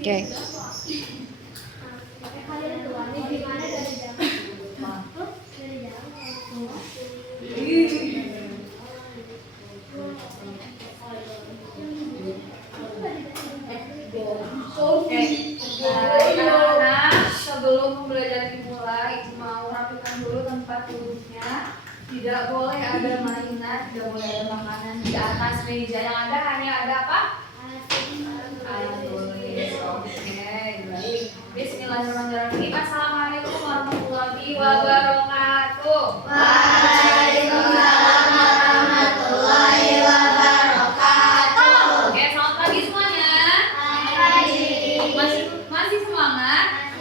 Oke. Anak-anak, sebelum pembelajaran dimulai, mau rapikan dulu tempat duduknya. Tidak boleh ada mainan, tidak boleh ada makanan di atas meja. Yang ada hanya ada apa? Alat tulis. Oke, baik. Bismillahirrahmanirrahim. Assalamualaikum warahmatullahi wabarakatuh. Waalaikumsalam warahmatullahi wabarakatuh. Oke, selamat pagi semuanya. Pagi. Masih semangat?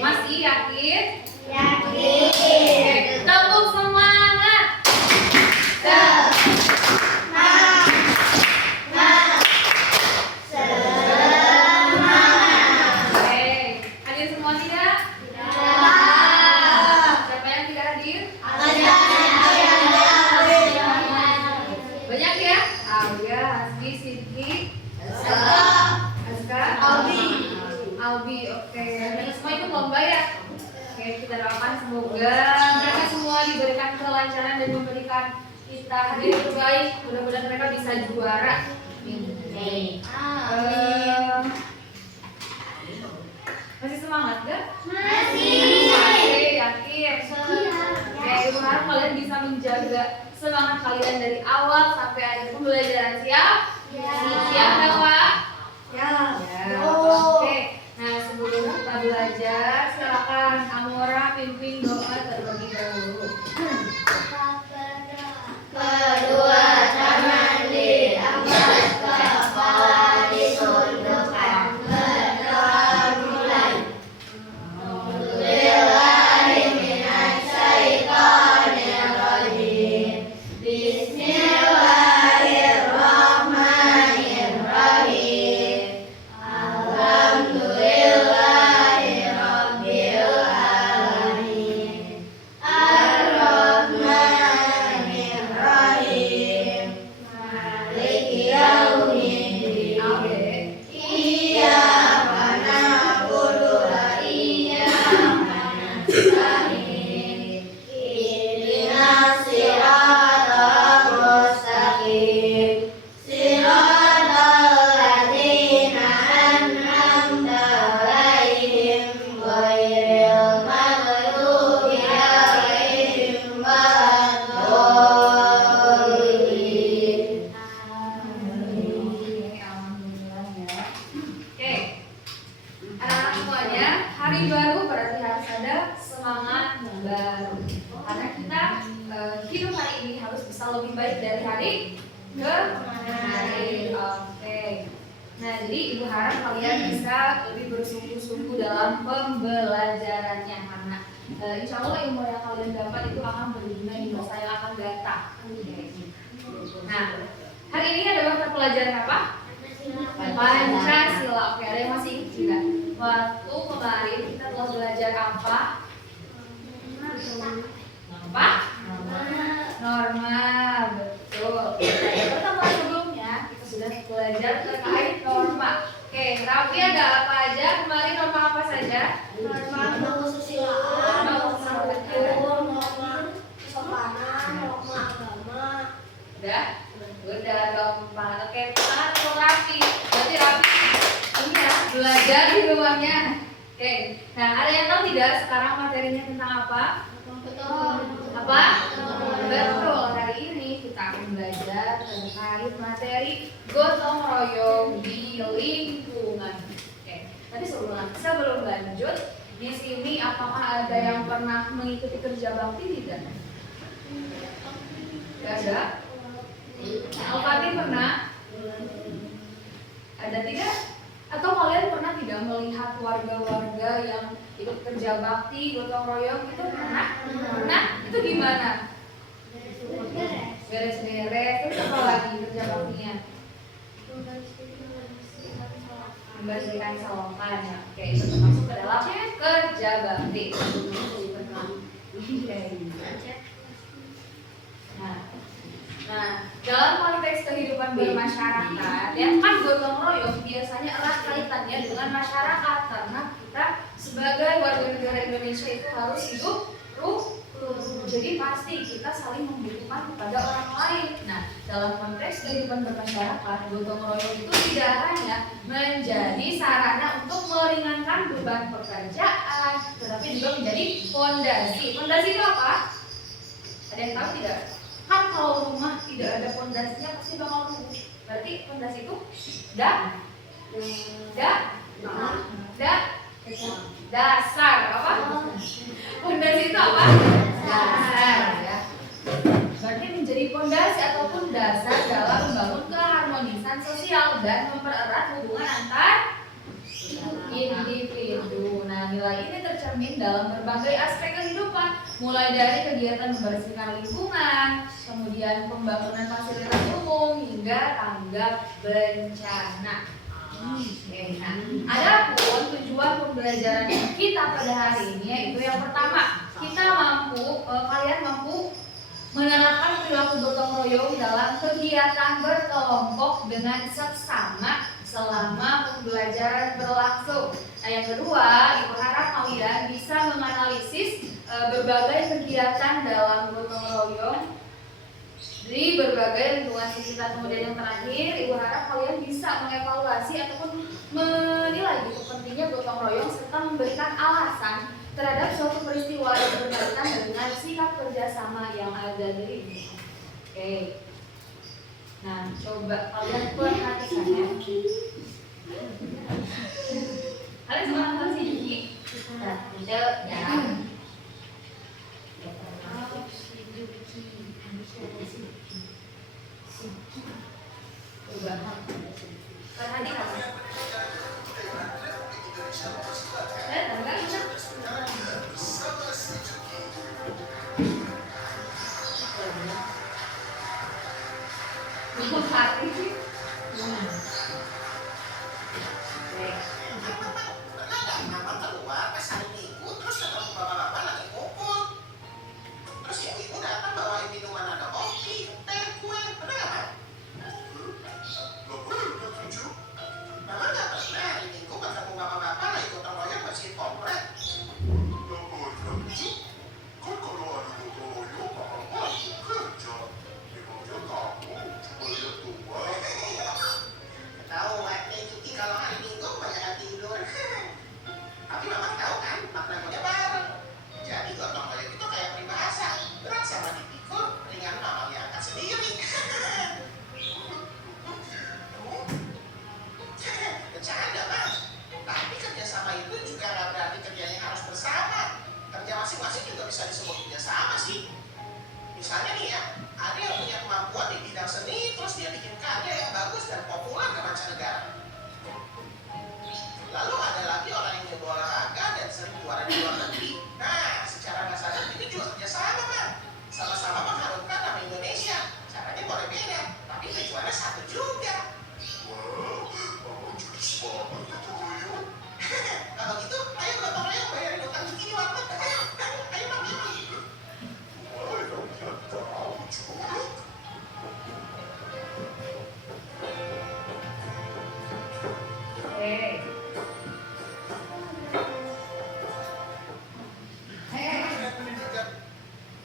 Masih yakin? Yakin. Oke, tepuk semangat. Oke, hadir semua tidak? Siapa yang tidak hadir? Banyak ya? Aulia, Hasbi, Sidki, Aska, Albi. Oke, dan semua itu lomba ya? Oke, kita doakan semoga mereka semua diberikan kelancaran dan memberikan kita hadiah terbaik. Mudah-mudahan mereka bisa juara. Masih semangat gak? Masih, yakin? Oke, Ibu harap kalian bisa menjaga semangat kalian dari awal sampai akhir pembelajaran. Siap? Siap gak Pak? Ya. Oke. Nah, sebelum kita belajar, silakan Amora pimpin doa terlebih dahulu. Kedua tangan diangkat, kepala ditundukkan, berdoa mulai. Billahi minas syaitonir rajim. Bismillahirrahmanirrahim. Alhamdulillahi rabbil alamin. Ar-Rahmanir Rahim. Maliki yaumiddin. Iyyaka na'budu wa iyyaka nasta'in. Ihdinas siratal mustaqim. Siratal ladzina an'amta 'alaihim ghairil maghdubi 'alaihim waladdallin. Alhamdulillah ya. Oke, anak-anak semuanya, hari baru berarti harus ada semangat baru. Karena kita hidup hari ini harus bisa lebih baik dari hari ke hari. Oke. Nah, jadi Ibu harap kalian bisa lebih bersungguh-sungguh dalam pembelajarannya karena insya Allah ilmu yang kalian dapat itu akan berguna di masa yang akan datang. Nah, hari ini ada mata pelajaran apa? Pancasila. Oke, ada yang masih ingat tidak? Waktu kemarin kita telah belajar apa? Apa? Norma. Betul. Pertemuan sebelumnya kita sudah belajar terkait norma. Oke, Raffi ada apa aja? Kemarin norma apa saja? Norma kesusilaan, norma betul, norma kesopanan, norma agama. Udah? Udah gampang. Oke, sekarang untuk Raffi. Berarti Raffi ini ya belajar di rumahnya. Oke. Nah, ada yang tahu tidak sekarang materinya tentang apa? Apa? Betul. Hari ini kita akan belajar terkait materi gotong royong di lingkungan. Oke. Tapi sebelum lanjut, di sini apakah ada yang pernah mengikuti kerja bakti tidak? Tidak ada. Alfati pernah? Ada tidak? Atau kalian pernah tidak melihat warga-warga yang ikut kerja bakti, gotong royong itu pernah? Pernah? Itu gimana? Beres-beres, terus apa lagi kerja baktinya? Membersihkan selokan ya. Oke, itu termasuk ke dalam kerja bakti. Nah, dalam konteks kehidupan bermasyarakat, ya kan gotong royong biasanya erat kaitan Indonesia itu harus hidup rukun. Jadi pasti kita saling membutuhkan kepada orang lain. Nah, dalam konteks kehidupan bermasyarakat, gotong royong itu tidak hanya menjadi sarana untuk meringankan beban pekerjaan, tetapi juga menjadi fondasi. Fondasi itu apa? Ada yang tahu tidak? Kan kalau rumah tidak ada fondasinya pasti bakal runtuh. Berarti fondasi itu dasar apa? Fondasi itu apa? Dasar ya. Berarti menjadi fondasi ataupun dasar dalam membangun keharmonisan sosial dan mempererat hubungan antar individu. Nah, nilai ini tercermin dalam berbagai aspek kehidupan, mulai dari kegiatan membersihkan lingkungan, kemudian pembangunan fasilitas umum hingga tanggap bencana. Oke, nah, adapun tujuan pembelajaran kita pada hari ini yaitu yang pertama, kalian mampu menerapkan perilaku gotong royong dalam kegiatan berkelompok dengan seksama selama pembelajaran berlangsung. Nah, yang kedua, Ibu harap kalian bisa menganalisis berbagai kegiatan dalam gotong royong di berbagai lingkungan sekitar. Kemudian yang terakhir, Ibu harap kalian bisa mengevaluasi ataupun menilai gitu pentingnya gotong royong serta memberikan alasan terhadap suatu peristiwa yang berkaitan dengan sikap kerjasama yang ada di ini. Oke. Nah, coba kalian perhatikan ya. Kalian semua nonton sih Juki? Nah, udah ya. Coba perhatikan.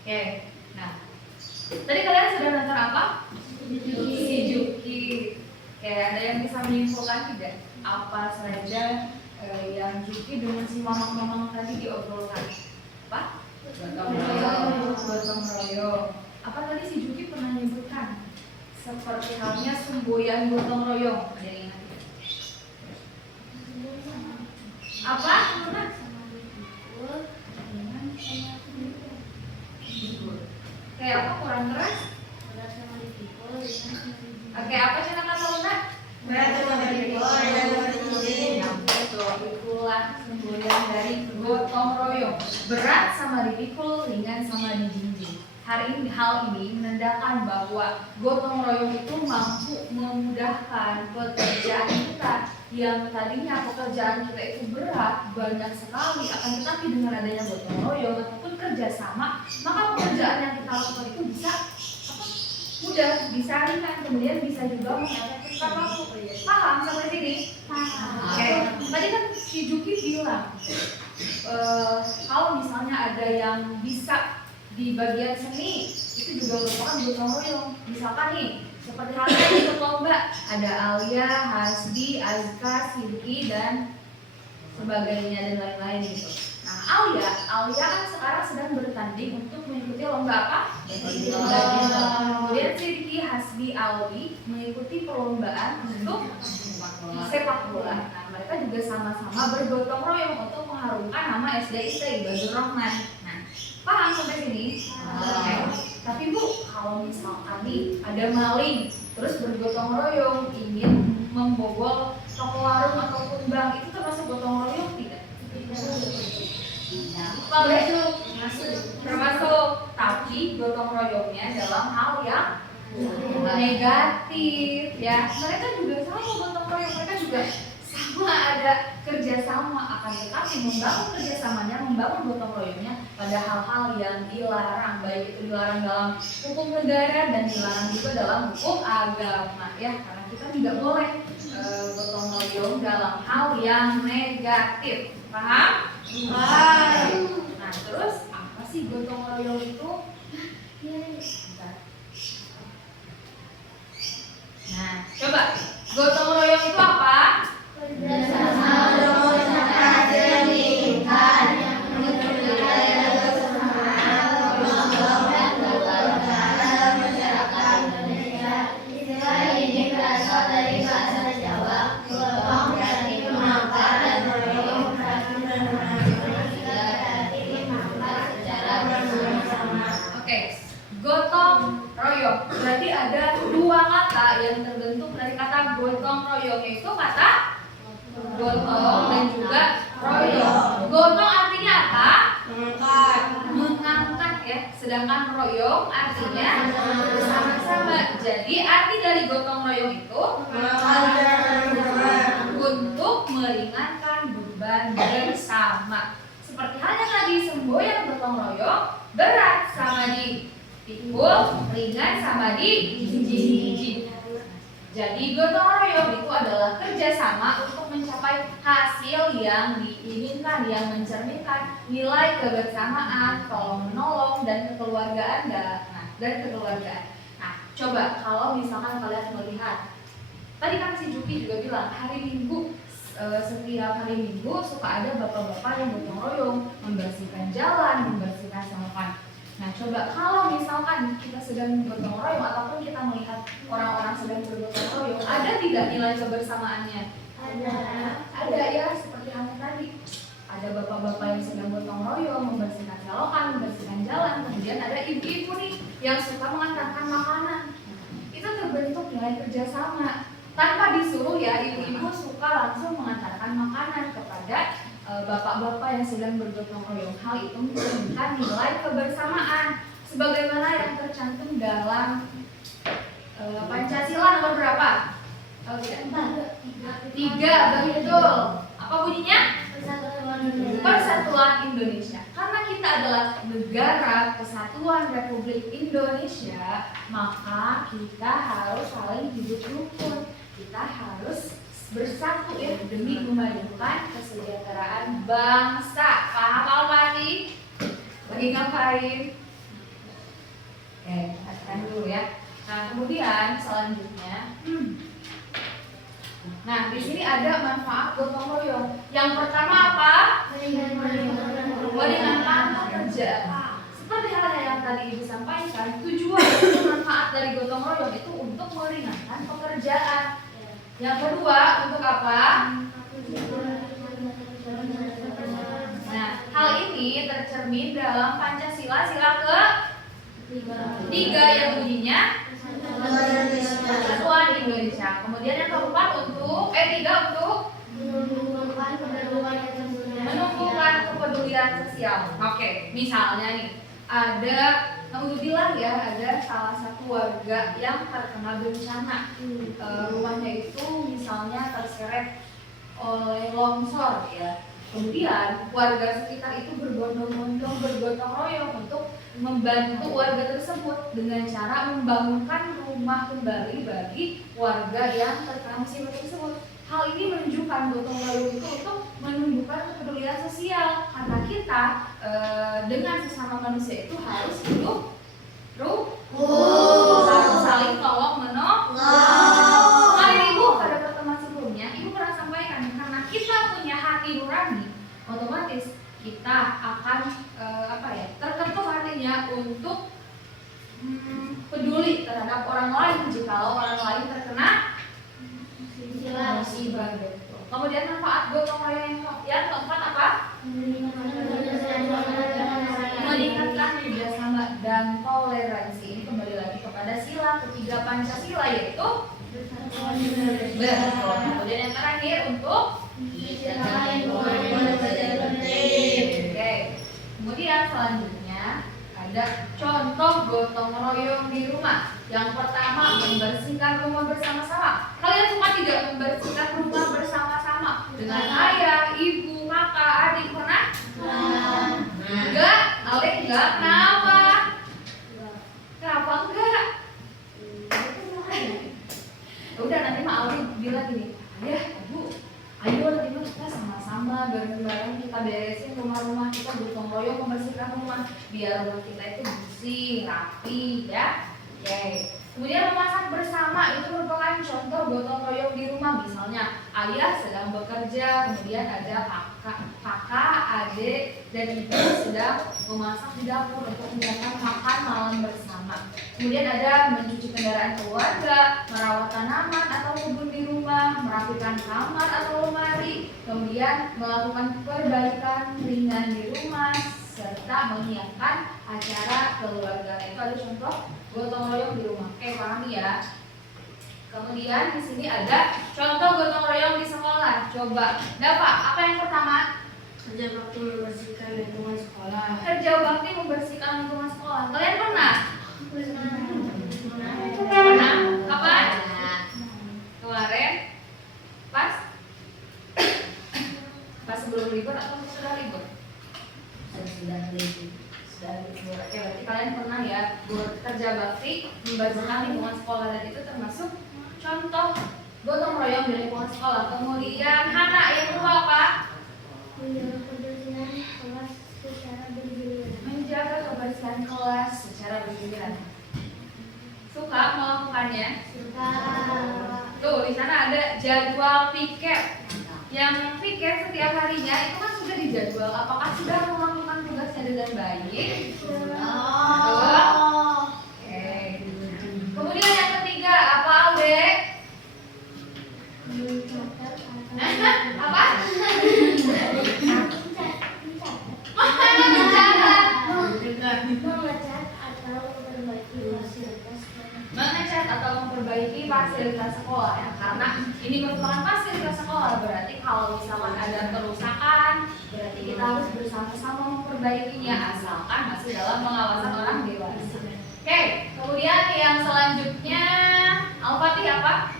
Oke, nah tadi kalian sudah nonton apa? Si Juki. Oke, ada yang bisa menyimpulkan tidak apa saja yang Juki dengan si mamang-mamang tadi diobrolkan? Apa? Gotong royong. Apa tadi si Juki pernah menyebutkan? Seperti halnya semboyan gotong royong. Ada yang ingat tidak? Apa? Oke, apa kurang keras? Oke, apa cara kata Luna? Berat sama dipikul dan Betul, itulah semboyan dari gotong royong. Berat sama dipikul, ringan sama dijinjing. Hal ini menandakan bahwa gotong royong itu mampu memudahkan pekerjaan kita yang tadinya pekerjaan kita itu berat banyak sekali, akan tetapi dengan adanya gotong royong ataupun kerjasama, maka pekerjaan yang kita lakukan itu bisa mudah, bisa ringan, kemudian bisa juga mengefektifkan waktu. Paham sampai sini? Paham. Oke. Tadi kan si Juki bilang kalau misalnya ada yang bisa di bagian seni, itu juga merupakan gotong royong. Misalkan nih, seperti halnya ikut lomba, ada Alia, Hasbi, Azka, Silky, dan sebagainya dan lain-lain gitu. Nah, Alia kan sekarang sedang bertanding untuk mengikuti lomba apa? Kemudian Silky, Hasbi, Alwi mengikuti perlombaan untuk sepak bola. Nah, mereka juga sama-sama bergotong royong untuk mengharumkan nama SDIT Ibadur Rahman. Nah, paham sampai sini? Oke. Tapi Bu, kalau misalkan nih ada maling terus bergotong royong ingin membobol toko warung ataupun bank, itu termasuk gotong royong tidak? Masuk. Termasuk. Tapi gotong royongnya dalam hal yang negatif ya. Mereka juga sama gotong royong, mereka juga sama ada kerjasama, akan tetapi membangun kerjasamanya, membangun gotong royongnya pada hal-hal yang dilarang, baik itu dilarang dalam hukum negara dan dilarang juga dalam hukum agama ya, karena kita tidak boleh gotong royong dalam hal yang negatif. Paham? Nah, terus apa sih gotong royong itu? Nah, coba gotong royong itu apa? Gotong royong berarti ada dua kata yang terbentuk dari kata gotong royong, yaitu kata gotong dan juga royong. Gotong artinya apa? Mengangkat ya, sedangkan royong artinya bersama-sama. Jadi arti dari gotong royong itu untuk meringankan beban bersama. Seperti halnya tadi semboyan gotong royong, berat sama di pikul, ringan sama di jinjing. Jadi gotong royong itu adalah kerjasama untuk mencapai hasil yang diinginkan, yang mencerminkan nilai kebersamaan, tolong menolong dan kekeluargaan Nah, coba kalau misalkan kalian melihat, tadi kan si Juki juga bilang hari Minggu, setiap hari Minggu suka ada bapak-bapak yang gotong royong membersihkan jalan, membersihkan selokan. Nah, coba kalau misalkan kita sedang bergotong royong ataupun kita melihat orang-orang sedang bergotong royong, ada tidak nilai kebersamaannya? Ada ya, seperti halnya tadi. Ada bapak-bapak yang sedang gotong royong membersihkan selokan, membersihkan jalan, kemudian ada ibu-ibu nih yang suka mengantarkan makanan. Itu terbentuk nilai kerjasama. Tanpa disuruh ya, ibu-ibu suka langsung mengantarkan makanan kepada bapak-bapak yang sedang bergotong royong. Hal itu menunjukkan nilai kebersamaan sebagaimana yang tercantum dalam Pancasila nomor berapa? Tiga, betul. Apa bunyinya? Persatuan Indonesia. Karena kita adalah negara kesatuan Republik Indonesia, maka kita harus saling hidup rukun. Kita harus bersatu ya demi memajukan kesejahteraan bangsa. Paham Pak Alpati? Lagi ngapain? Oke, katakan dulu ya. Nah, kemudian selanjutnya, nah di sini ada manfaat gotong royong. Yang pertama apa? Meringankan pekerjaan. Seperti halnya yang tadi Ibu sampaikan, tujuan manfaat dari gotong royong itu untuk meringankan pekerjaan. Yang kedua, untuk apa? Nah, hal ini tercermin dalam Pancasila sila ke-3 yang bunyinya Persatuan Indonesia. Kemudian yang keempat untuk 3 untuk menumbuhkan kepedulian sosial. Oke, misalnya nih ada alhamdulillah ya, ada salah satu warga yang terkena bencana. Rumahnya itu misalnya terseret oleh longsor ya. Kemudian warga sekitar itu berbondong-bondong, bergotong royong untuk membantu warga tersebut dengan cara membangunkan rumah kembali bagi warga yang terkena musibah tersebut. Hal ini menunjukkan gotong royong itu untuk menunjukkan kepedulian sosial karena kita dengan sesama manusia itu harus hidup harus saling tolong menolong. Kemarin Ibu pada pertemuan sebelumnya Ibu pernah sampaikan karena kita punya hati nurani, otomatis kita akan terketuk hatinya untuk peduli terhadap orang lain jikalau orang lain terkena musibah. Kemudian manfaat gotong royong yang keempat apa? Meningkatkan kerjasama dan toleransi. Ini kembali lagi kepada sila ketiga Pancasila yaitu betul. Kemudian yang terakhir untuk Oke. Kemudian selanjutnya ada contoh gotong royong di rumah. Yang pertama, membersihkan rumah bersama-sama. Kalian semua tidak membersihkan rumah bersama-sama dengan ayah, ibu, kakak, adik pernah? Enggak, Alek enggak. Kenapa? Kenapa enggak? Udah nanti mah Alek bilang gini, ayah, ibu, ayo nanti mah kita sama-sama bareng-bareng kita beresin rumah-rumah kita, gotong royong membersihkan rumah biar rumah kita itu bersih, rapi, ya. Oke. Kemudian memasak bersama itu merupakan contoh gotong royong di rumah. Misalnya ayah sedang bekerja, kemudian ada kakak, adik, dan ibu sedang memasak di dapur untuk menyiapkan makan malam bersama. Kemudian ada mencuci kendaraan keluarga, merawat tanaman atau kebun di rumah, merapikan kamar atau lemari, kemudian melakukan perbaikan ringan di rumah, serta menyiapkan acara keluarga. Itu ada contoh gotong royong di rumah. Oke, pahami ya. Kemudian di sini ada contoh gotong royong di sekolah. Coba, Dapat, apa yang pertama? Kerja bakti membersihkan lingkungan sekolah. Kerja bakti membersihkan lingkungan sekolah. Kalian pernah? Pernah. Kapan? Kemarin? Pas? Pas sebelum libur atau sudah libur? Sudah libur. Oke, berarti kalian pernah ya bekerja bakti membersihkan lingkungan sekolah, dan itu termasuk contoh gotong royong di lingkungan sekolah. Kemudian Hana yang kedua apa? Menjaga kebersihan kelas secara bergiliran. Suka melakukannya? Tuh di sana ada jadwal piket. Yang piket setiap harinya itu kan sudah dijadwal. Apakah sudah melakukan tugasnya dengan baik? Oke. Kemudian yang ketiga apa, Alde? Apa? Mengecat atau memperbaiki fasilitas sekolah ya, karena ini merupakan fasilitas sekolah, berarti kalau misalkan ada kerusakan berarti kita harus bersama-sama memperbaikinya asalkan masih dalam pengawasan orang dewasa. Oke, kemudian yang selanjutnya Al-Fatih apa?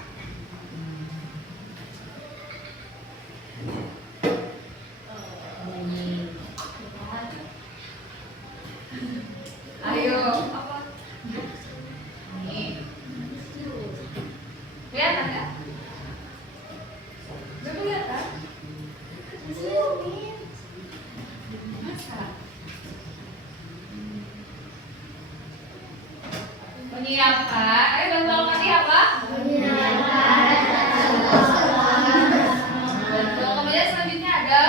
Ayo, apa? Nih. Kelihatan nggak? Udah kelihatan? Masa? Menyiapkan. Ayo bantu Al-Fatih apa? Betul. Kemudian selanjutnya ada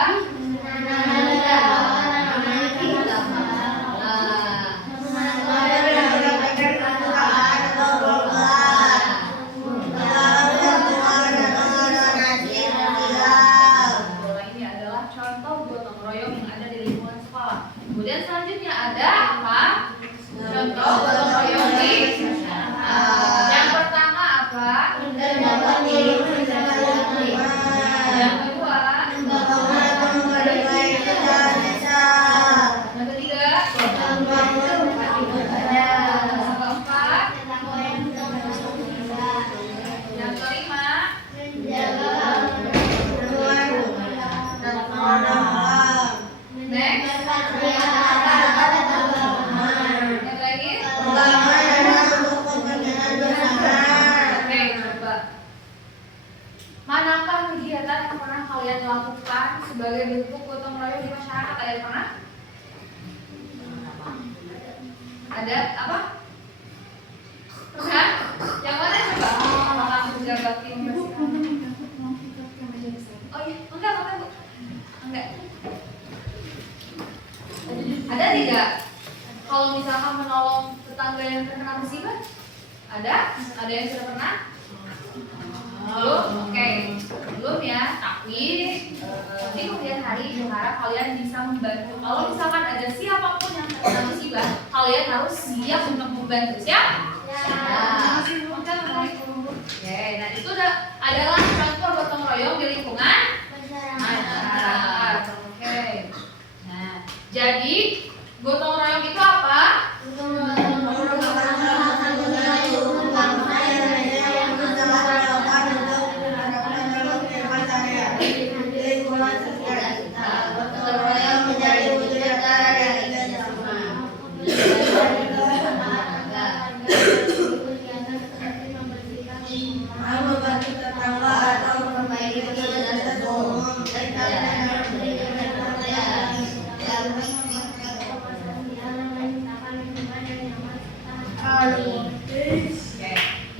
Kemudian selanjutnya ada apa? Contoh gotong royong di kalian lakukan sebagai bentuk gotong royong di masyarakat? Ada yang pernah? Ada apa? Pernah? Yang mana coba? Apakah menjaga bakti membersihkan? Oh iya, enggak Bu. Enggak. Ada tidak? Kalau misalkan menolong tetangga yang terkena musibah? Ada? Ada yang sudah pernah? Belum? Oke. Belum ya, tapi nanti kemudian hari berharap kalian bisa membantu. Kalau misalkan ada siapapun yang terkena musibah, kalian harus siap untuk membantu. Siap? Ya. Oke, nah itu adalah contoh gotong royong di lingkungan masyarakat. Oke. Nah, jadi gotong royong itu apa?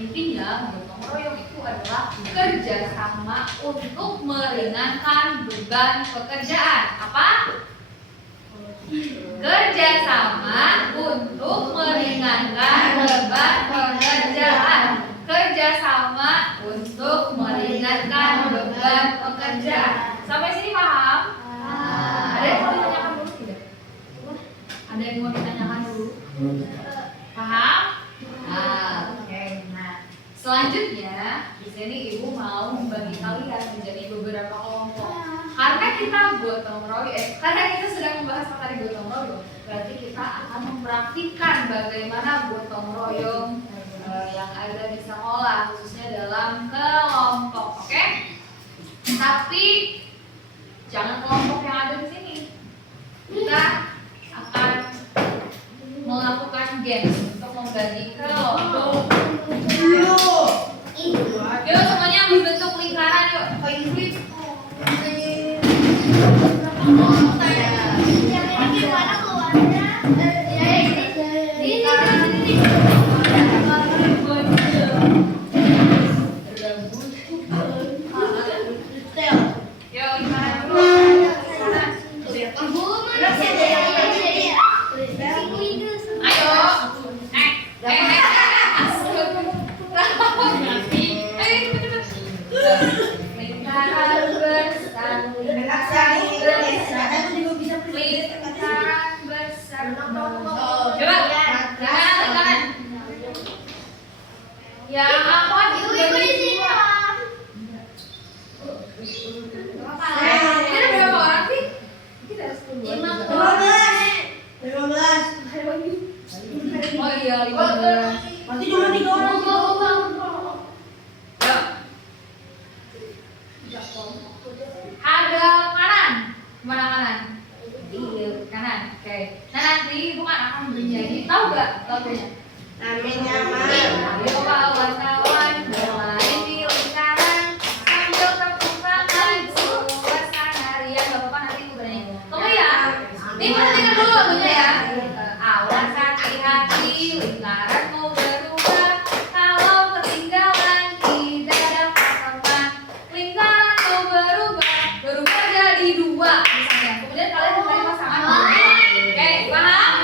Intinya gotong royong itu adalah kerjasama untuk meringankan beban pekerjaan. Apa? Kerjasama untuk meringankan beban pekerjaan. Kerjasama untuk meringankan beban pekerjaan. Sampai sini paham? Ada yang mau ditanyakan dulu tidak? Ada yang mau ditanyakan dulu? Paham? Oke. Nah, selanjutnya di sini ibu mau membagi kalian menjadi beberapa kelompok. Karena kita gotong royong, karena kita sedang membahas materi gotong royong, berarti kita akan mempraktikkan bagaimana gotong royong yang ada di sekolah, khususnya dalam kelompok. Oke? Tapi jangan kelompok yang ada di sini. Kita akan melakukan games untuk membagi kelompok. Yuk semuanya membentuk lingkaran yuk. Gimana keluarnya? Lingkaran ini. Yuk lingkaran dulu. Ayo. Lingkaran besar. Lingkaran besar. Coba. Lingkaran. Yang apa? Ini ada berapa orang sih? Kita ada 10. Oh iya, 15. Nanti cuma 3 orang. Ada kanan. Mana kanan? Iya, kanan. Oke. Nah, nanti bukan akan menjadi tahu gak lagunya? Ayo kawan-kawan bermain di lingkaran sambil tepuk tangan suasana riang. Gak apa-apa nanti aku bernyanyi. Tunggu ya. Nih perhatikan dulu lagunya ya. Awas hati-hati lingkaranmu berubah. Kalau ketinggalan tidak dapat teman. Lingkaranmu berubah jadi 2 misalnya. Kemudian kalian mencari pasangan. Oke, paham?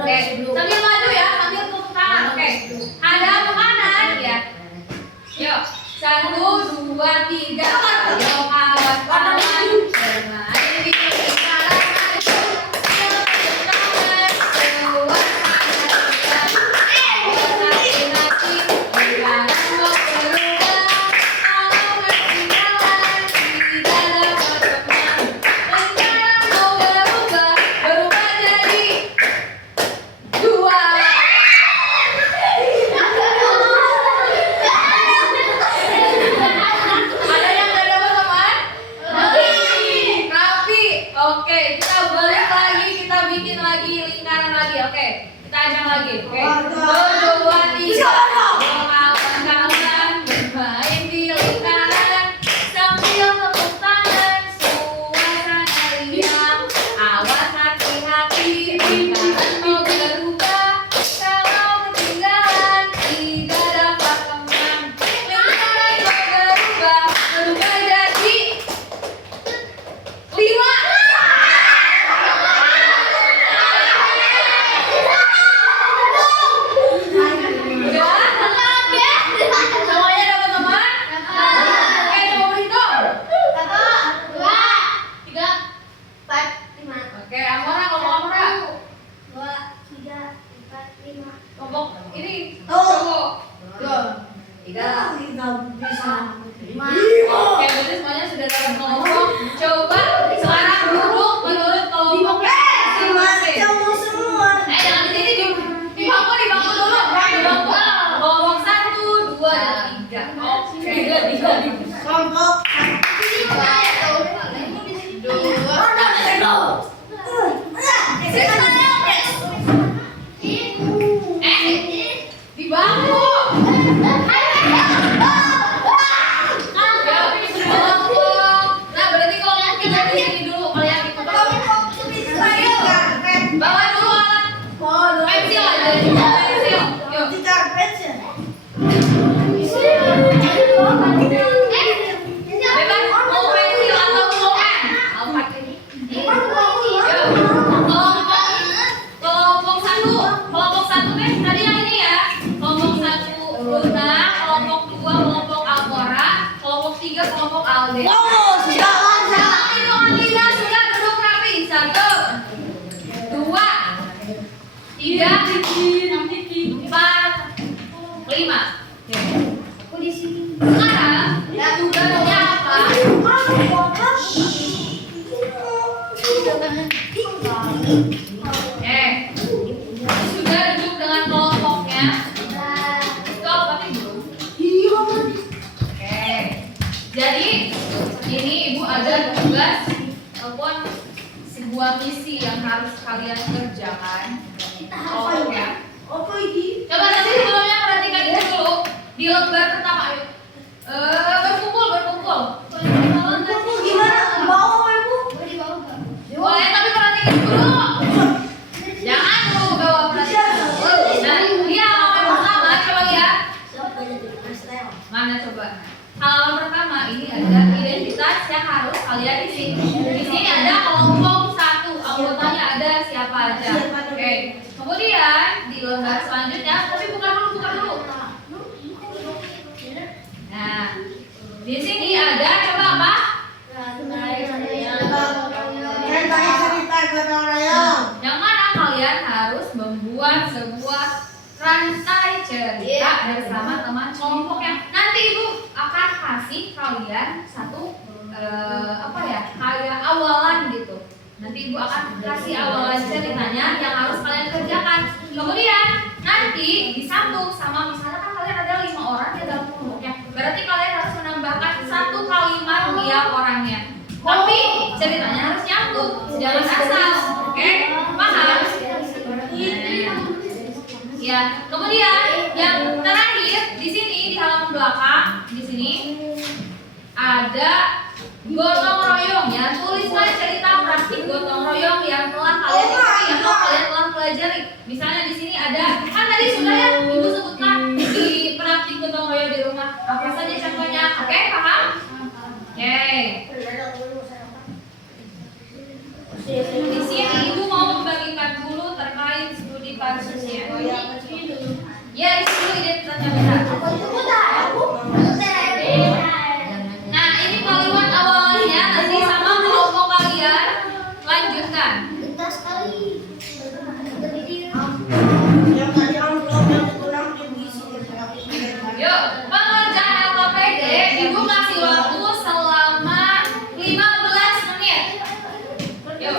Oke, sambil maju ya, sambil tepuk tangan. Oke, ada makanan ya. Yuk, 1, 2, 3. Ayo kawan-kawan bermain di lingkaran. Oke, kita balik lagi, kita bikin lagi lingkaran lagi. Oke, kita ajang lagi. Oke, 1, 2, 3. Kawan-kawan bermain di lingkaran sambil tepuk kelompok. Coba sekarang duduk menurut kelompok masing-masing. Jangan di sini di bangku dulu. Di bangku. Kelompok 1, 2, dan 3. Oke. 3. Kelompok di bangku. Nah, berarti kelompok kita di sini dulu. Kalian ikut. Bawa dulu alat. Pensil aja. Pensil. Yuk. Bebas mau pensil atau mau pen? Alfa. Kelompok satu kan tadi yang ini ya. Kelompok 1 Luna, kelompok 2 kelompok Almora, kelompok 3 kelompok Alde. Hitungan Lina sudah duduk rapi. 1, 2, 3, 4, 5. Sekarang tugasnya apa? Sudah duduk dengan kelompoknya. Itu apa nih belum? Oke. Jadi ini ibu ada tugas ataupun sebuah misi yang harus kalian kerjakan. Kelompoknya. Coba nanti sebelumnya perhatikan ini dulu di lembar pertama. Ayo. Berkumpul. Boleh tapi perhatikan dulu. Jangan dulu bawa perhatikan. Nah, dia halaman pertama coba lihat. Mana coba? Halaman pertama ini ada identitas yang harus kalian isi. Di sini ada kelompok 1, anggotanya ada siapa aja. Oke. Kemudian di lembar selanjutnya, tapi bukan dulu. Nah, di sini ada coba apa? Yang mana kalian harus membuat sebuah rantai cerita bersama teman kelompok yang nanti ibu akan kasih kalian satu kayak awalan gitu. Nanti ibu akan kasih awalan ceritanya yang harus kalian kerjakan. Kemudian nanti disambung sama misalnya kan kalian ada 5 orang di dalam kelompoknya. Berarti kalian harus menambahkan 1 kalimat tiap orangnya. Tapi ceritanya harus nyambung, jangan asal. Oke? Paham? Ya. Kemudian yang terakhir di sini di halaman belakang di sini ada gotong royong ya. Tulislah cerita praktik gotong royong yang telah kalian ikuti atau kalian telah pelajari. Misalnya di sini ada kan tadi sudah ya ibu sebutkan di praktik gotong royong di rumah. Apa saja contohnya? Oke, paham? Oke. Di sini ibu mau membagikan dulu terkait studi pansusnya. Ya, di sini identitasnya benar. Nah, ini kalimat awalnya nanti sama kelompok kalian lanjutkan. Yuk, pengerjaan LKPD ibu kasih waktu selama 15 menit. Yuk.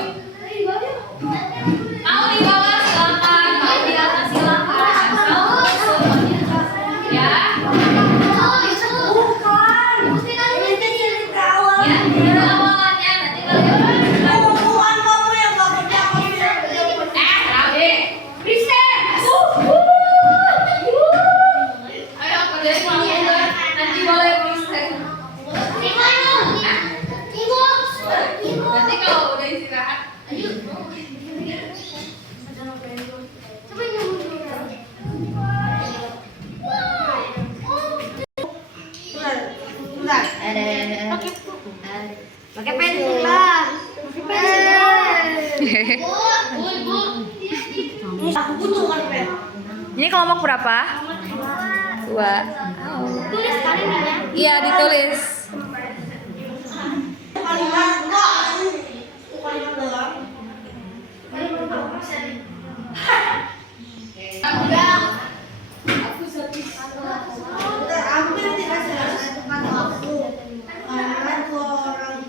Mau di bawah silakan, mau di atas silakan. Asal semuanya. Ya. Ya, dari awalannya nanti kalian bisa. Ayo kerjain kelompok nanti boleh present. Nanti kalau udah istirahat. Pakai pensil lah. Aku butuh kan pen. Ini kelompok berapa? 2. Tulis kali ini ya. Iya, ditulis. Kalimat doang. Hampir tidak selesai teman aku. Karena 2 orang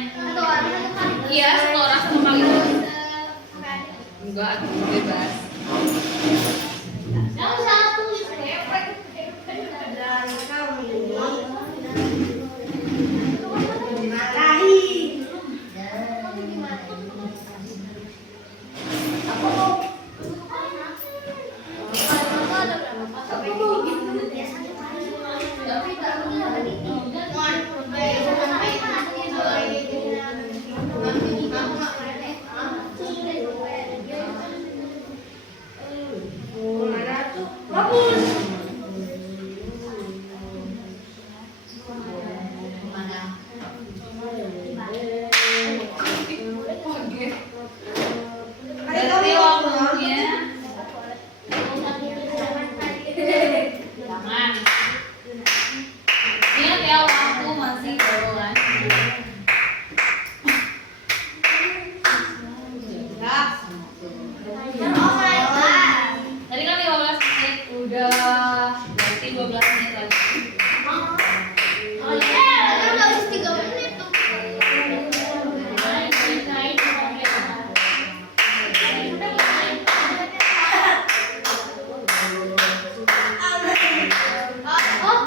Satu orang satu kali. Iya, satu orang satu kali. Enggak, bebas. Yang satu Dan kamu dimarahi. Mana tuh? Bagus. Berarti waktunya jangan. Ingat ya, waktu masih berbulan. Tadi kan 15 menit udah, berarti 12 menit lagi. Oh iya, kan harus 3 menit tuh. Oh,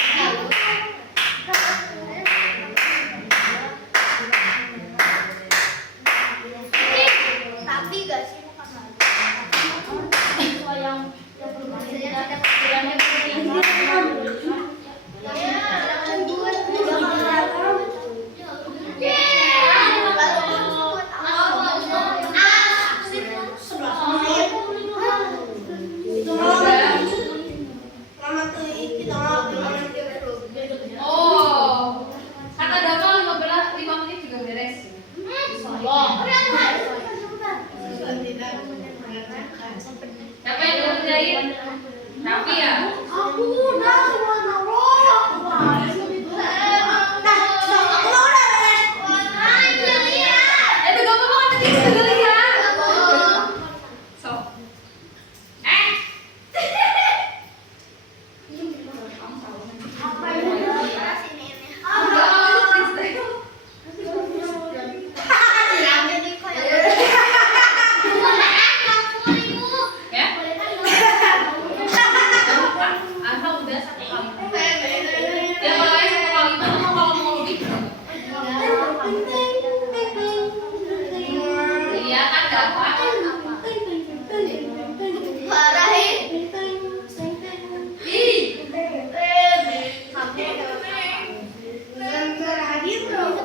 tapi gak sih Oh, kata Dava 5 menit juga beres. Siapa yang ngerjain? Raffi ya? Aku udah warna warna. Itu gak apa-apa kan tadi sudah lihat. So. Ya? Anta udah 1 kali. Ya kalau yang 1 kali itu kalau mau lebih. Iya kan Dava? Dan terakhir dong.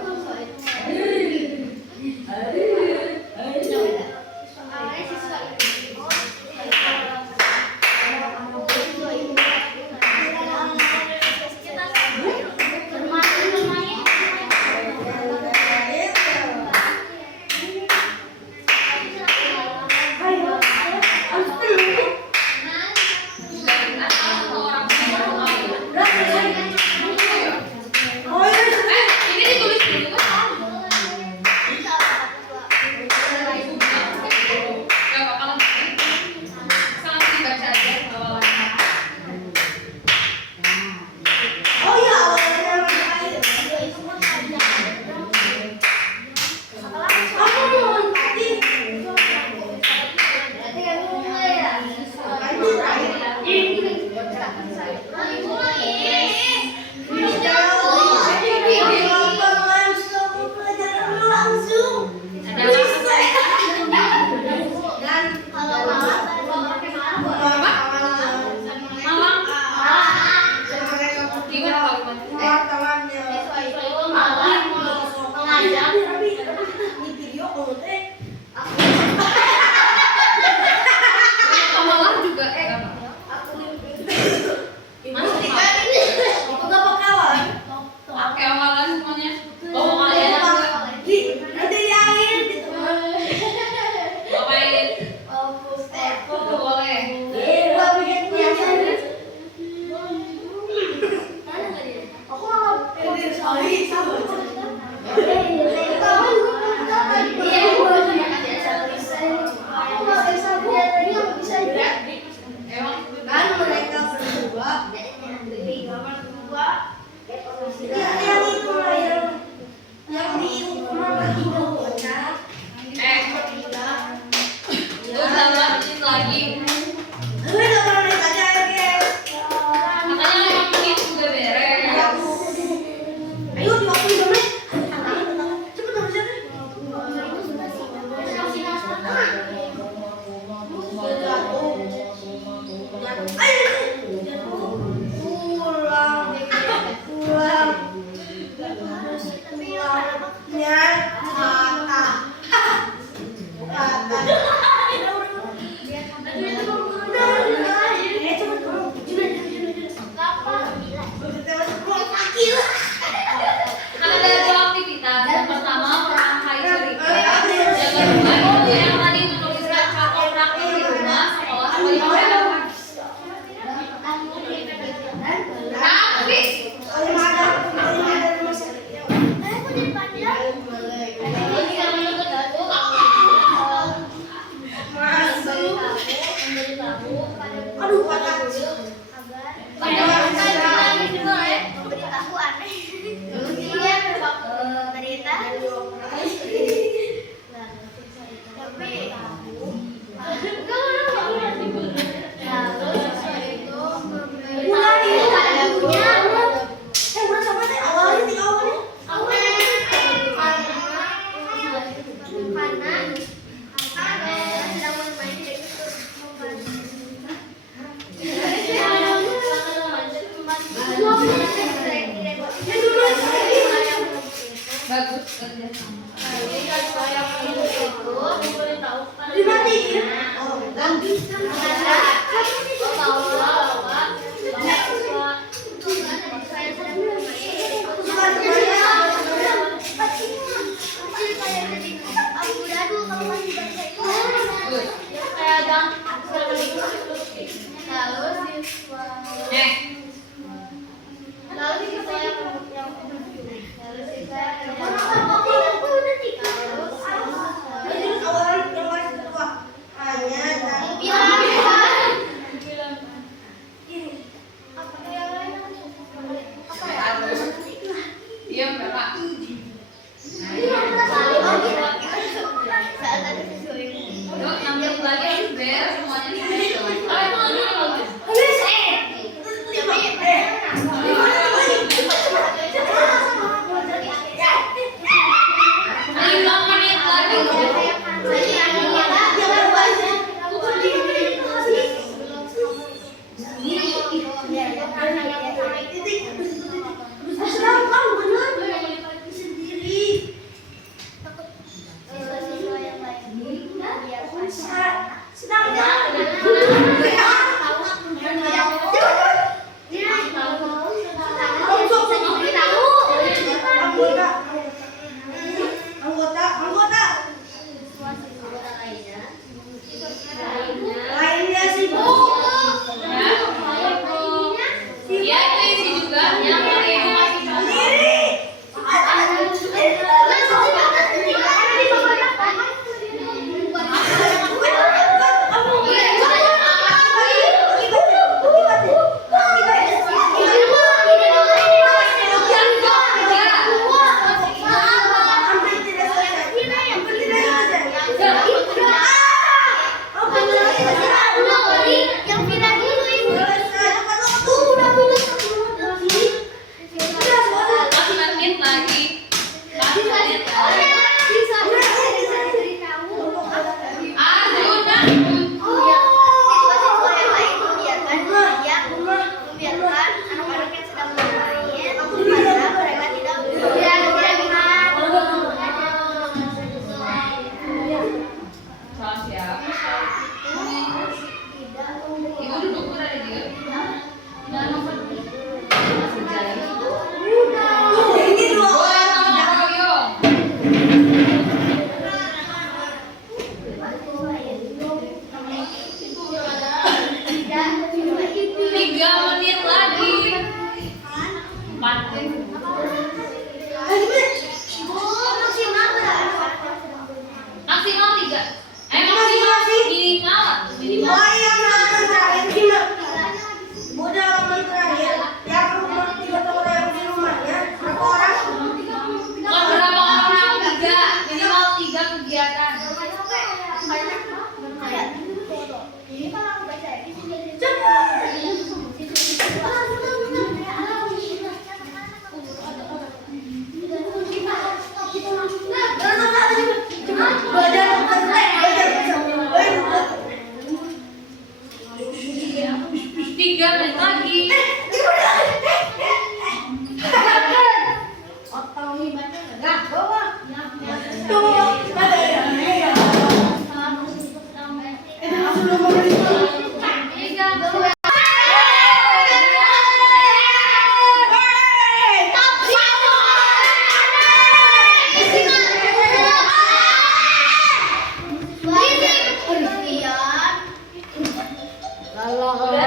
Ini ditulis dulu kan? Gak apa-apa lah. Sama dibaca aja awalnya. Oh iya, awalnya terakhir. Aku mau tadi. Ada Malang. Gimana Kalimantan? Malang juga apa? Pakai awalan semuanya. Oh, kalian juga. Ngapain? Boleh. Emang Kan mereka berdua yang itu lah yang Kan ada dua aktivitas. Yang pertama merangkai cerita. Yang kedua itu yang tadi menuliskan praktik di rumah, sekolah, sama di rumah. Tapi bagus Iya, Bapak. Yuk, 6 menit lagi harus beres semuanya nih.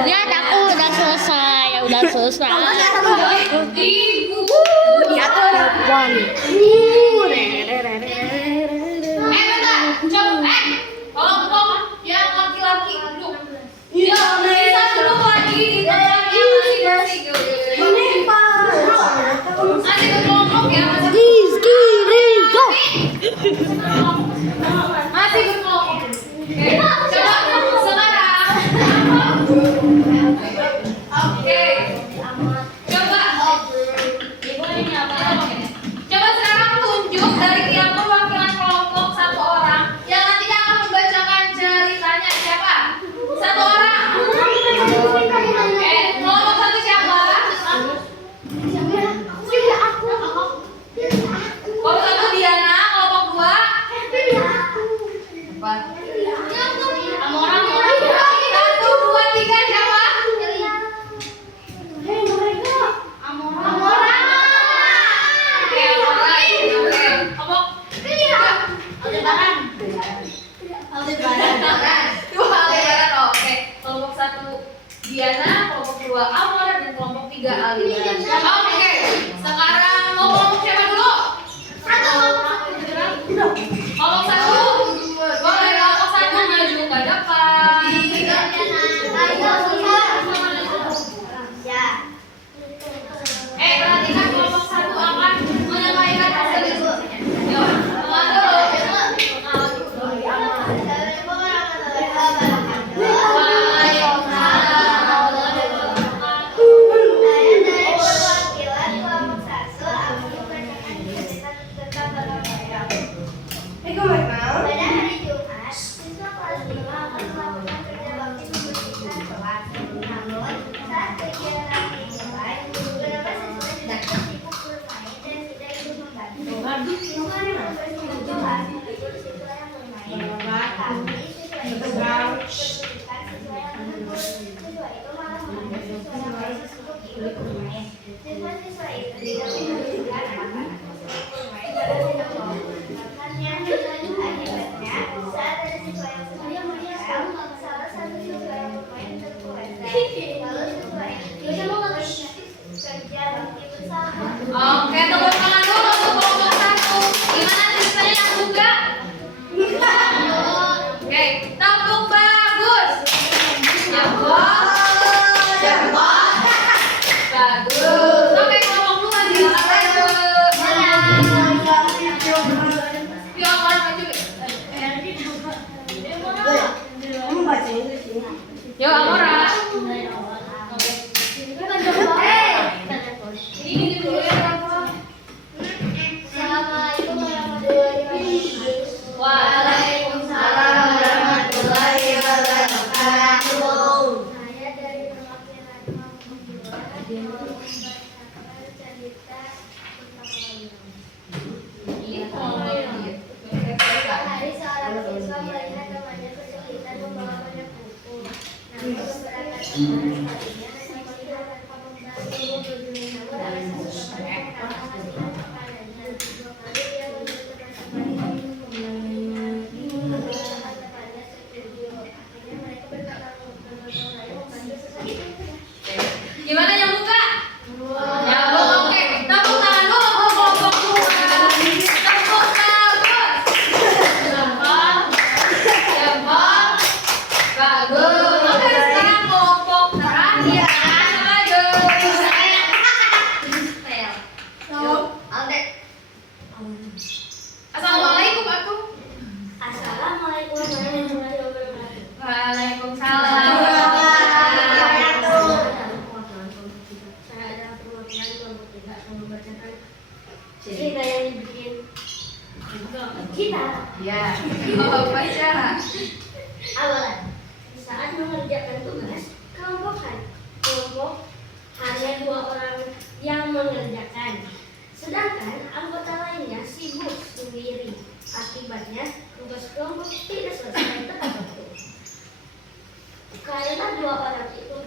Lihat aku udah selesai, udah selesai. Bentar, coba, tolong yang laki-laki duduk. Ya, bisa dulu lagi, masing-masing. Nanti berkelompok ya, masih berkelompok. Oke, coba sekarang. Oke, coba. Coba sekarang tunjuk dari tiap perwakilan kelompok satu orang yang nantinya akan membacakan ceritanya. Siapa? Satu orang. Kelompok satu siapa? Kelompok satu Diana, kelompok dua. Apa? Satu, dua, tiga siapa? Oke, alright. Oke, kelompok dua Aldebaran. Oke, kelompok satu Diana, kelompok dua Amora, dan kelompok tiga Aldebaran. Oke, sekarang mau kelompok siapa dulu? Kelompok satu, boleh kelompok satu maju ke depan. Perhatikan kelompok satu akan menyampaikan hasil diskusinya. Yuk, teman dulu. Waalaikumsalam. Pada hari Jumat, siswa kelas 5 akan melakukan kerja bakti membersihkan kelas. Namun, saat kegiatan dimulai, beberapa siswa tidak sibuk bermain dan tidak ikut membantu. Siswa yang membersihkan kelas menegur siswa yang bermain. Tapi siswa itu tidak membersihkan siswa yang menegur. Siswa itu malah mengajak siswa yang lain untuk ikut bermain. Siswa-siswa itu tidak membersihkan makanan untuk bermain karena tidak mau memakannya. Akibatnya, saat ada siswa yang sedang bermain, salah satu siswa yang bermain terpeleset. Lalu siswa itu kerja bakti bersama. Oke, tepuk tangan dulu untuk kelompok satu. Gimana ceritanya yang buka? Oke, tepuk bagus. Bagus. Oke, kelompok dua silakan maju. Yuk, orang maju. Yuk, Amora. Ini dulu ya, Rafa. Assalamualaikum warahmatullahi wabarakatuh. Waalaikumsalam warahmatullahi wabarakatuh. Saya dari perwakilan kelompok 2 mau menceritakan cerita tentang layang. Suatu hari seorang siswa melihat temannya kesulitan membawa banyak buku. Namun beberapa teman sekalinya hanya melihat tanpa membantu. Namun alasan temannya karena kasihan makanannya. Lalu dia membutuhkan temannya untuk membelinya. Beberapa temannya setuju. Akhirnya mereka bergotong royong membantu sesuatu. Gimana yang buka? Nyambung, oke. Tepuk tangan dulu untuk kelompok dua. Tepuk bagus. Jempol. Bagus. Oke, sekarang kelompok terakhir. Maju. Assalamualaikum, Atu. Assalamualaikum warahmatullahi wabarakatuh. Waalaikumsalam. Saya adalah perwakilan kelompok 3 akan membacakan cerita yang dibikin kita. Ya. Oh, baca. Awalan, saat mengerjakan tugas, kelompok hanya 2 orang yang mengerjakan. Sedangkan anggota lainnya sibuk sendiri. Akibatnya tugas kelompok tidak selesai tepat waktu. Karena dua orang itu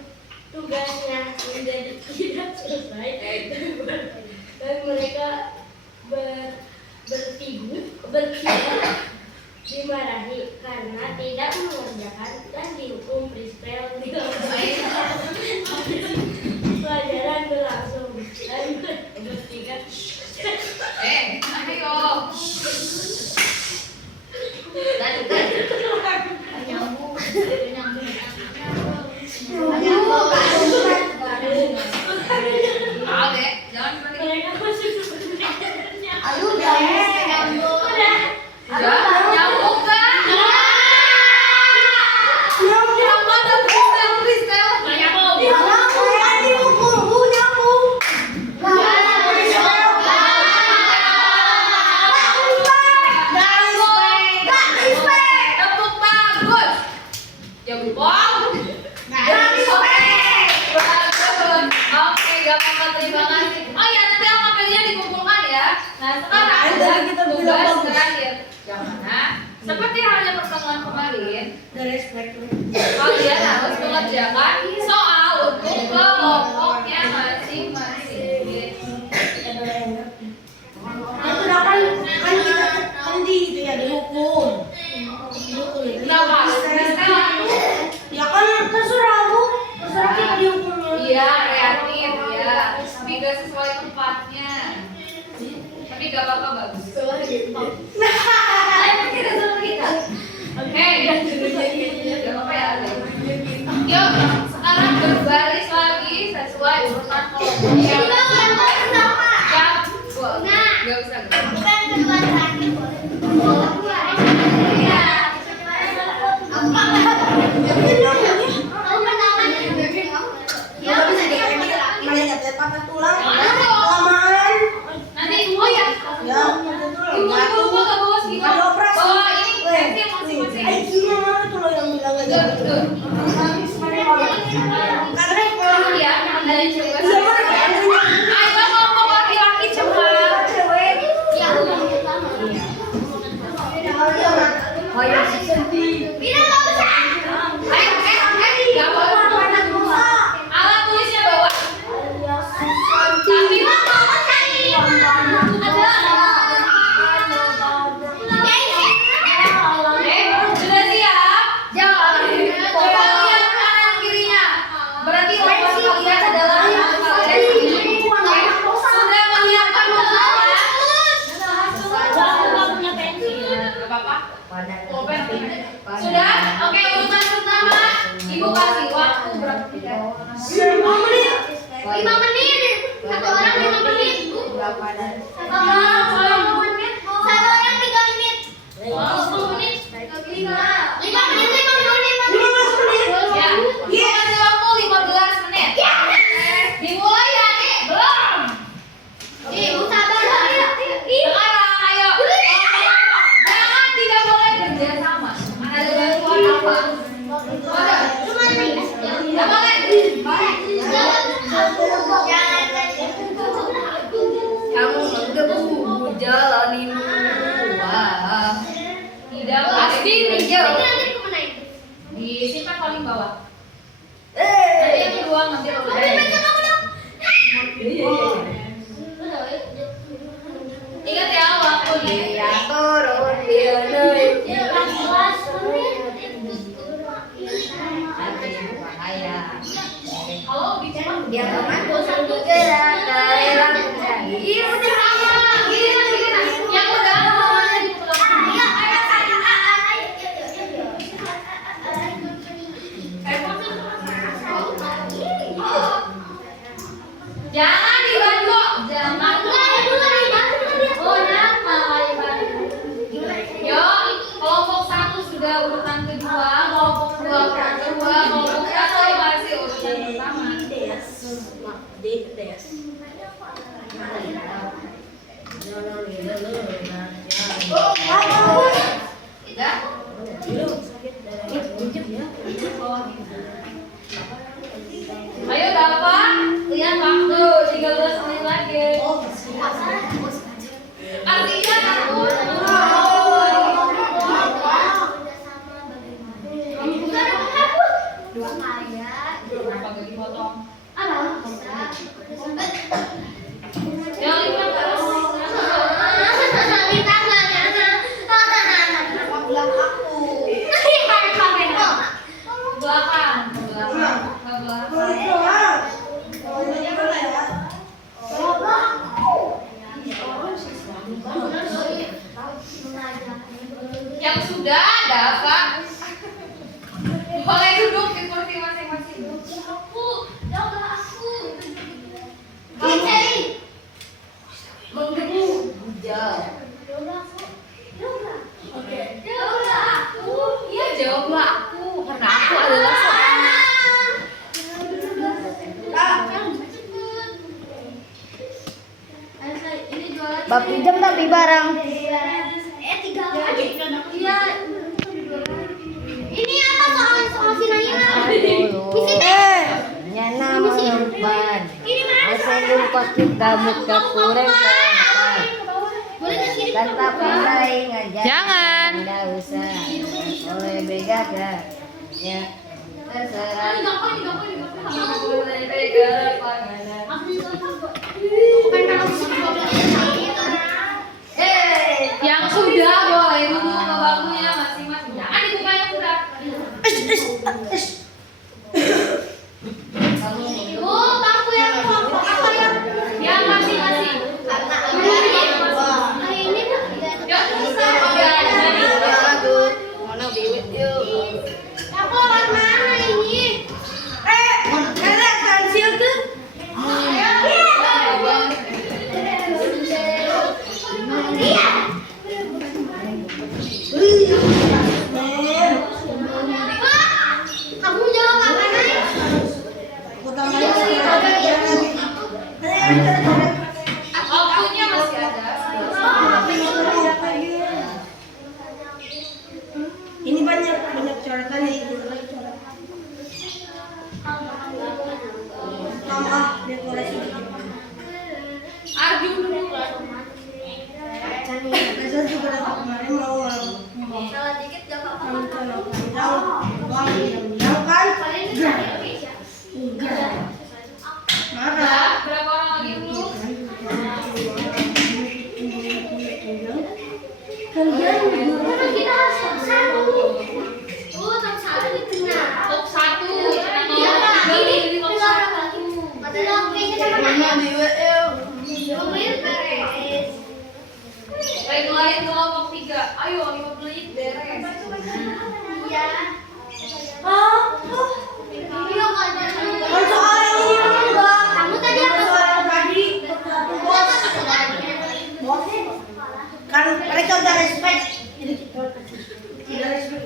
tugasnya menjadi tidak selesai dan mereka bertiga dimarahi karena tidak mengerjakan dan dihukum freestyle di pelajaran berlangsung dan bertiga Ayo. Oke, jangan berani. mereka masih Ayo guys. Udah, nyambung kan? Yang mana freestyle? Nggak nyambung. Tepuk bagus. Ya bom. Bagus. Oke, gak apa-apa, terima kasih. Oh ya, nanti alfabetnya dikumpulkan ya. Nah, sekarang ada tugas terakhir. Yang mana? Seperti halnya pertemuan kemarin, kalian harus mengerjakan soal untuk kelompoknya masing-masing. Kenapa? Iya, kreatif ya. Tapi gak sesuai tempatnya. Tapi gak apa-apa, bagus. Ayo kita sama kita. Oke, gak apa ya. Yuk, sekarang berbaris lagi sesuai urutan kelompoknya. Gak usah. Nanti, oh ya. Tunggu, gak bawa segitu. Bawa ini, pensil masing-masing. Betul. Ya, dari cewek. Ayo kelompok laki-laki cepat. Ayo, gak bawa. Alat tulisnya bawa. Tapi sudah siap? Coba lihat kanan kirinya. Berarti lompat kalian adalah kalian. Sudah menyiapkan bukunya? Gak apa-apa. Sudah? Oke, urutan pertama. Ibu kasih waktu berapa menit? 5 menit. Satu orang 5 menit. Satu orang 3 menit. 10 menit. 5 menit. Ya. Ibu kasih waktu 15 menit. Dimulai ya, Nek? Belum. Ibu sabar lah. Sekarang ayo. Jangan tidak boleh kerja sama. Ada bantuan apa? Ada. Tidak boleh. Kamu menggebu jalani buah. Tidak pasti jauh. Disimpan paling bawah. Nanti yang kedua ngambil Ingat ya waktunya. Turun kalau bicara dia teman bosan bergerak dalam menjadi yang udah jangan dibantu, jangan. Yo, kelompok 1 sudah urutan kedua, kelompok 2 urutan kedua, kelompok 1 masih urutan pertama. Tidak? Ayo dapat, lihat waktu 13 menit lagi. Yang sudah ada apa? Boleh duduk di kursi masing-masing. Aku. Cari. Menggebu. Jawab. Oke. Jawablah aku. Iya jawablah aku. Karena aku adalah seorang. Bab pinjam tapi barang. Tiga lagi. Iya. Ini apa soal si Naila? Nyana melompat. Ini mana? Asal lupa kita muka kurang kan. Boleh ke sini? Kata pandai ngajak. Jangan. Tidak usah. Oleh begada. Ya. Terserah. Yang sudah boleh duduk ke bangkunya masing-masing. Jangan dibuka yang sudah. Oh, bangku yang apa yang? Yang masing-masing. Ini tuh. Yuk, bisa. Mana biwit yuk. Aku lewat mana ini? Ada pensil tuh. Iya. Kamu jawab apa nih? Waktunya masih ada. Ini banyak coretannya itu. Tambah dekorasi. Arjun dulu. Besok juga kemarin mau Salah dikit gak apa-apa. yang kan Kalian ini dari Indonesia. marah. Berapa orang lagi dulu? Karena kita harus top satu. Oh, top satu di tengah. Top 1. Iya, Kak. Ini tinggal orang lagi. Tinggal kayaknya sama Naya. Mobil beres. Baik, lain kelompok 3. Ayo, 5 menit beres. Iya. Iya, Kak. Soal yang ini enggak. Kamu tadi apa? Soal yang tadi bos. Kan mereka udah respect. Jadi kita tidak respect.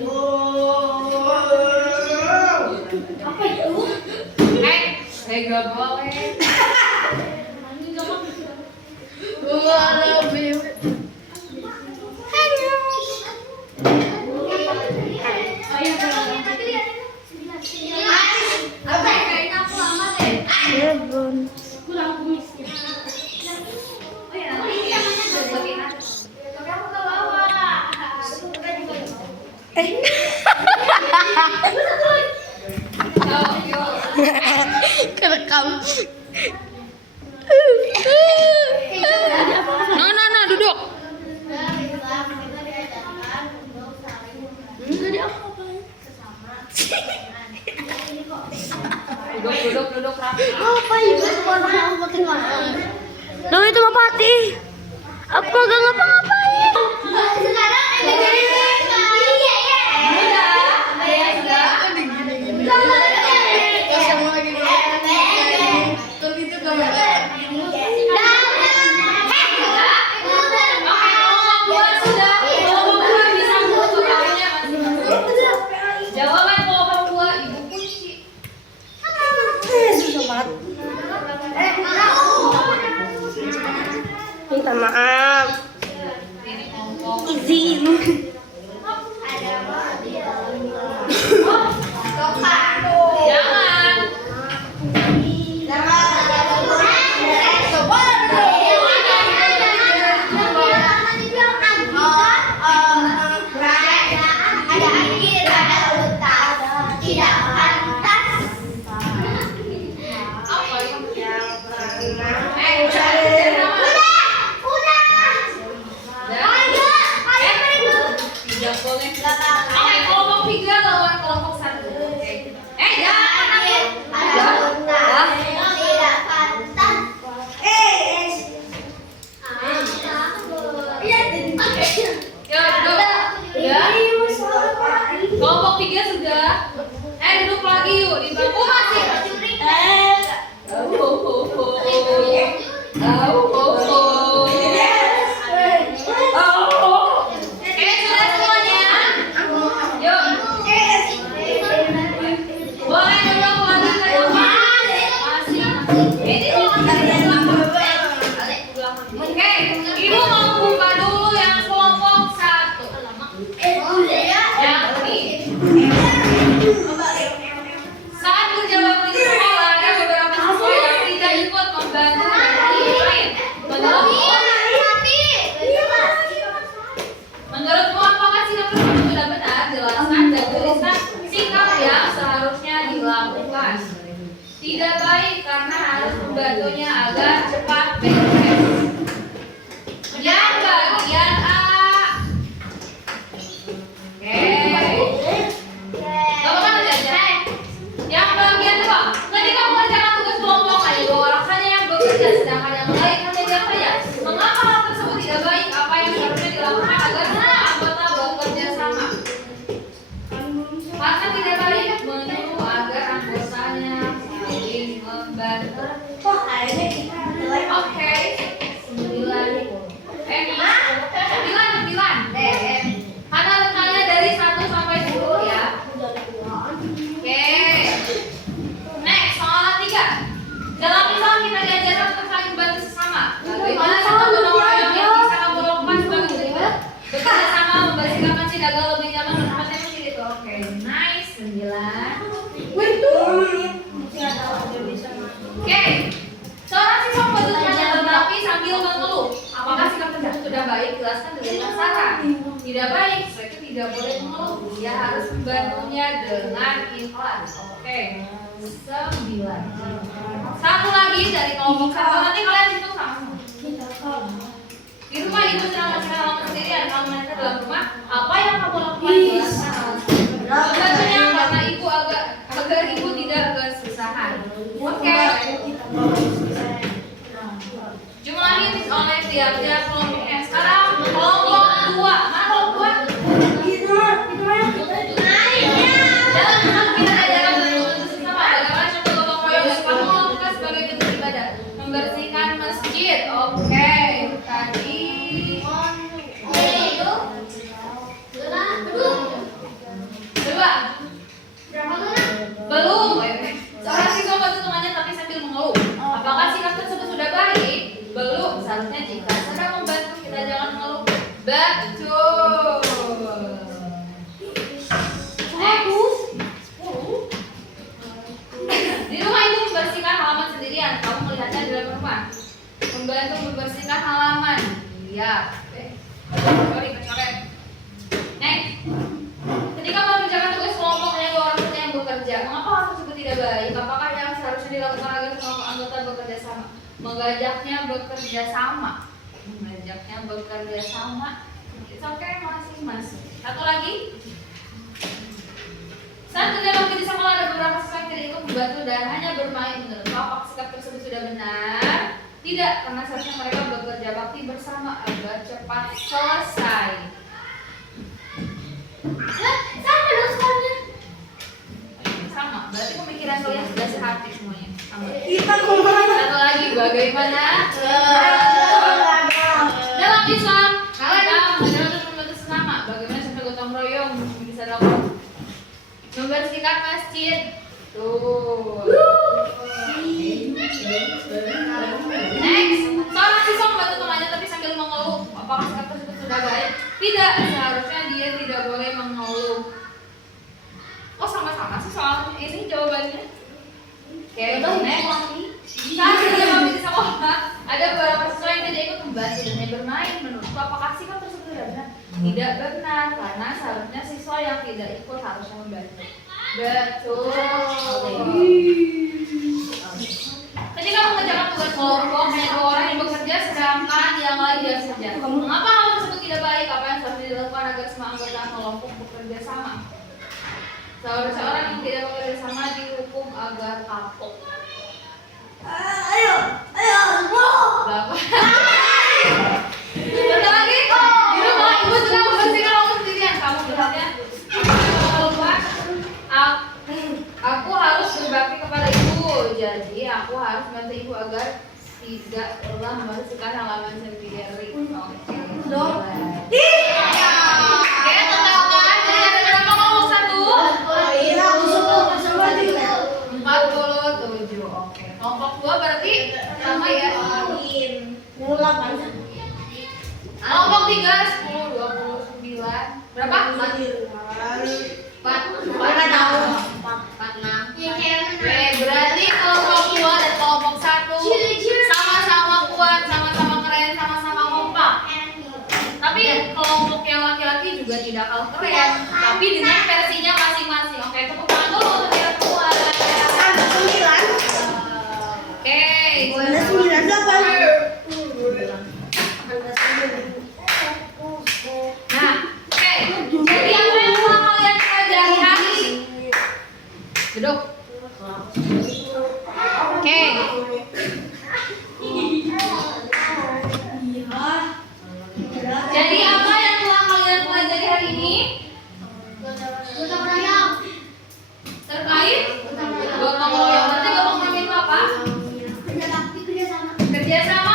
Apa itu? Saya gak boleh. Kayaknya aku lama deh. Kurang kumisnya. Oh ya, nanti ya. Tapi Aku ke bawah. Kerekam. No, duduk. Duduk rapi. Apa itu? Loh itu Bapak Pati. Aku gak ngapa-ngapain. Sekarang ada dari mereka. Iya, iya. Jawaban kelompok 2 ibu kunci. Susah banget. Minta maaf. Ini kelompok. Izin. Jangan. Ada air, ada hutan, tidak pantas. Apa yang Udah. Ayo, ayo. dengan Sarah. Tidak baik, setelah itu tidak boleh mengeluh. Dia harus membantunya dengan ikhlas. Oke, 9. Satu lagi dari kelompok satu, nanti kalian hitung sama. Di rumah ibu sedang membersihkan halaman sendirian. Kalau mereka dalam rumah, apa yang kamu lakukan? Tentunya karena ibu agar ibu tidak kesusahan. Oke. Jumlahin oleh tiap-tiap kelompoknya. Sekarang kelompok 2. Mana kelompok 2? Dalam kita ajarkan bersama bagaimana contoh gotong royong yang kamu lakukan sebagai bentuk ibadah. Membersihkan masjid. Oke. Tadi kedua. Belum. Seorang siswa membantu temannya tapi sambil mengeluh. Apakah sikap tersebut sudah baik? Belum. Seharusnya jika sedang membantu kita jangan mengeluh. Betul. Next. 10. Di rumah ibu membersihkan halaman sendirian. Kamu melihatnya di dalam rumah. Membantu membersihkan halaman. Iya. Sorry, kecoret. Next. Ketika mengerjakan tugas kelompok hanya 2 orang saja yang bekerja, mengapa hal tersebut tidak baik? Apakah yang seharusnya dilakukan agar semua anggota bekerja sama? Mengajaknya bekerja sama. It's okay, masing-masing. Satu lagi. Saat kerja bakti di sekolah ada beberapa siswa yang tidak ikut membantu dan hanya bermain. Menurut apakah sikap tersebut sudah benar? Tidak, karena seharusnya mereka bekerja bakti bersama agar cepat selesai. Sama, berarti pemikiran kalian sudah sehati semuanya. Sama. Satu lagi, bagaimana? Dalam Islam, kita mengajarkan untuk membantu sesama. Bagaimana contoh gotong royong bisa dilakukan? Membersihkan masjid. Tuh. Next, seorang siswa membantu temannya tapi sambil mengeluh. Apakah sikap tersebut sudah baik? Tidak, seharusnya dia tidak boleh mengeluh. Oh, sama-sama sih soal ini jawabannya. Oke, next. Saat kerja bakti di sekolah, ada beberapa siswa yang tidak ikut membantu dan hanya bermain. Menurut apakah sikap tersebut sudah benar? Tidak benar, karena seharusnya siswa yang tidak ikut harusnya membantu. Betul. Ketika mengerjakan tugas kelompok, hanya 2 orang yang bekerja sedangkan yang lain diam saja. Mengapa hal tersebut tidak baik? Apa yang harus dilakukan agar semua anggota kelompok bekerja sama? Seorang yang tidak bekerja sama dihukum agar kapok. Ayo, Bapak. Bentar lagi. Di rumah ibu sedang membersihkan halaman sendirian. Kamu berhati. Aku harus berbakti kepada ibu. Jadi aku harus membantu ibu agar tidak pernah membersihkan halaman sendiri. Oke. Oke, teman-teman. Jadi ada berapa kelompok satu? 47. Oke. Kelompok 2 berarti sama ya? Kelompok 3 10 29. Berapa? 46. Oke, berarti kelompok 2 dan kelompok 1 sama-sama kuat, sama-sama keren, sama-sama kompak. Tapi kelompok yang laki-laki juga tidak kalah keren, tapi dengan versinya masing-masing. Oke, tepuk tangan dulu untuk yang kuat. Oke, nah, oke. Jadi apa yang telah kalian pelajari hari ini? Duduk. Oke. Jadi apa yang telah kalian pelajari hari ini? Terkait gotong royong. Berarti gotong royong itu apa? Kerjasama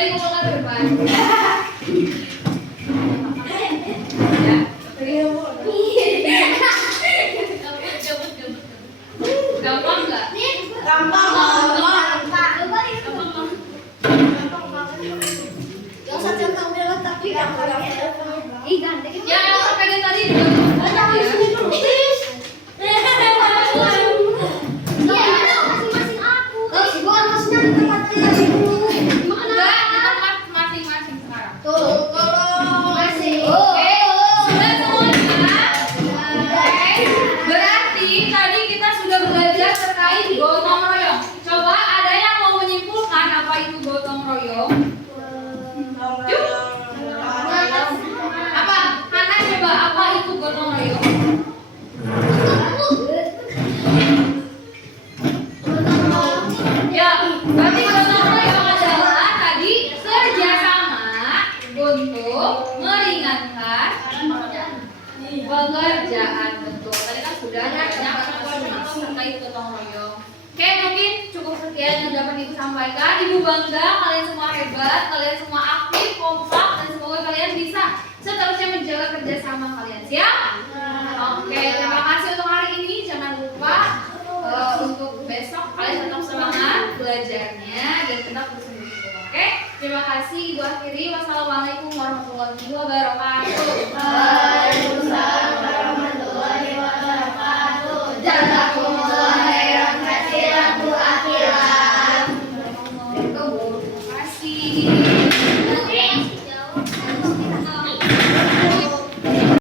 Boleh dikumpulkan ke depan. Ya. Gampang nggak? Gampang. Yang satu yang kamu bilang tapi gampang. Ih, ganteng. Ya, yang pegang tadi juga ya. Masing-masing aku. Maksudnya di tempat Enggak, di tempat masing-masing sekarang. Tuh, kalau masih. Oke, sudah semuanya. Oke, berarti tadi kita sudah belajar terkait gotong royong. Coba ada yang mau menyimpulkan apa itu gotong royong? Apa? Hana coba apa itu gotong royong? Ya, berarti gotong royong adalah tadi kerjasama untuk meringankan pekerjaan. Betul. Tadi kan sudah ada terkait gotong royong. Oke, mungkin cukup sekian yang dapat Ibu sampaikan. Ibu bangga kalian semua hebat, kalian semua aktif, kompak, dan semoga kalian bisa seterusnya menjaga kerjasama kalian. Siap? Oke, terima kasih untuk hari ini. Jangan lupa untuk besok kalian tetap semangat belajarnya dan tetap bersungguh-sungguh. Oke, terima kasih. Ibu akhiri. Wassalamualaikum warahmatullahi wabarakatuh. Waalaikumsalam.